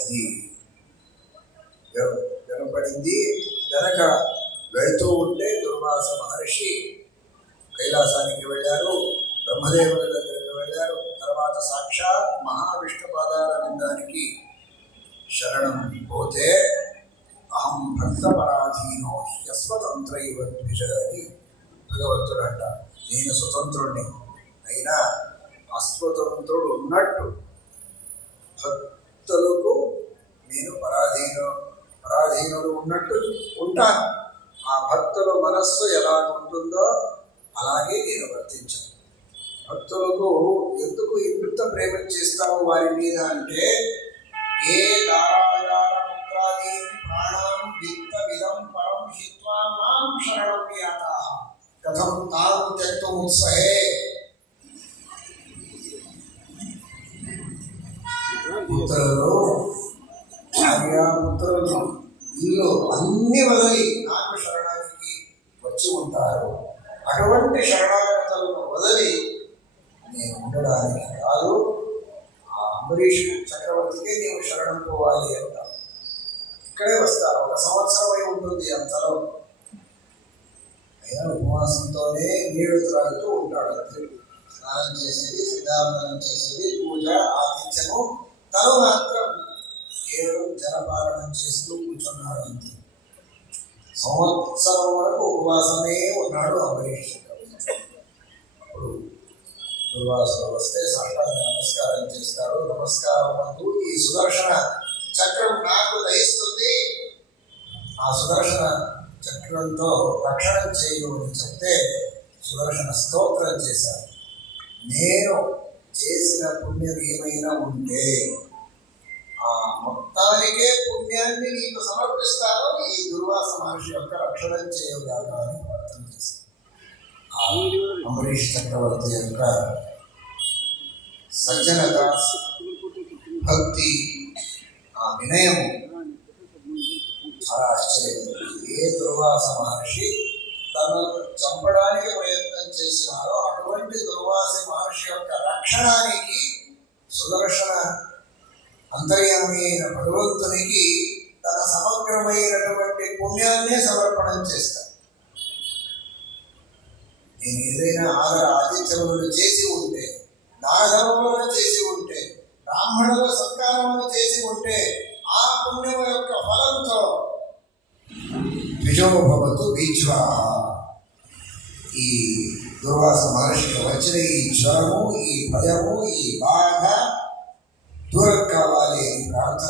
అది వినపడింది. వెనక వెళుతూ ఉంటే దుర్వాస మహర్షి కైలాసానికి వెళ్ళారు, బ్రహ్మదేవుల దగ్గరికి వెళ్ళారు. తర్వాత సాక్షాత్ మహావిష్ణు పాదాల విందానికి శరణం పోతే అహం భక్తపరాధీనో యస్వతంత్రైవ ద్విజ అని భగవంతుడు అంట. నేను స్వతంత్రుడిని, అయినా అస్వతంత్రుడు ఉన్నట్టు భక్తులకు నేను పరాధీనుడు ఉన్నట్టు ఉంటాను. ఆ భక్తుల మనస్సు ఎలా ఉంటుందో అలాగే నేను వర్తించాను. భక్తులకు ఎందుకు ఇంత ప్రేమ చేస్తావు వారి మీద అంటే, ఏ దారాయాది ప్రాణం విత్త విధం పరం హిత్వా మాం శరణం యాతాః కథం తాం త్యక్తుముత్సహే. పుత్రులు, భార్యాపుత్రులు, వీళ్ళు అన్ని వదిలి నాకు శరణానికి వచ్చి ఉంటారు. అటువంటి శరణాగతులను వదిలి నేను ఉండడానికి కాదు, ఆ అంబరీష్ చక్రవర్తికే నీవు శరణం పోవాలి అంట. ఇక్కడే వస్తారు, 1 సంవత్సరం అయి ఉంటుంది అంతలో. అయినా ఉపవాసంతోనే నీళ్లు త్రాగుతూ ఉంటాడు. స్నానం చేసేది, సిద్ధాంతనం చేసేది, పూజ ఆతిథ్యము, తను మాత్రం కేవలం జలపాలనం చేస్తూ కూర్చున్నాడు అంతే. సంవత్సరం వరకు ఉపవాసమే ఉన్నాడు అంబరీష్ చక్రవర్తి. అప్పుడు దుర్వాసుడు వస్తే సాష్టాంగ నమస్కారం చేస్తాడు. నమస్కారం అంటూ ఈ సుదర్శన చక్రం నాకు దహిస్తుంది, ఆ సుదర్శన చక్రంతో రక్షణ చేయు అని చెప్తే సుదర్శన స్తోత్రం చేశారు. నేను చేసిన పుణ్యం ఏమైనా ఉంటే ఆ మొత్తానికే పుణ్యాన్ని నీకు సమర్పిస్తాను, ఈ దుర్వాస మహర్షి యొక్క రక్షణ చేయగాక అని ప్రార్థన చేశాను. ఆ అంబరీష్ చక్రవర్తి యొక్క సజ్జనత, భక్తి, ఆ వినయం చాలా ఆశ్చర్యం. ఏ దుర్వాస మహర్షి తను చంపడానికి ప్రయత్నం చేసినారో అటువంటి దుర్వాస మహర్షి యొక్క రక్షణానికి సుదర్శన అంతర్యామి అయిన భగవంతునికి తన సమగ్రమైనటువంటి పుణ్యాన్నే సమర్పణం చేస్తాను. నేను ఏదైనా ఆతిథ్యములను చేసి ఉంటే, దానధర్మములను చేసి ఉంటే, బ్రాహ్మణుల సత్కారములు చేసి ఉంటే, ఆ పుణ్యము యొక్క ఫలంతో ద్విజోభవతు బీజ్వాహ. ఈ దుర్వాస మహర్షికి వచ్చిన ఈ జ్వరము, ఈ భయము, ఈ బాధ దూరం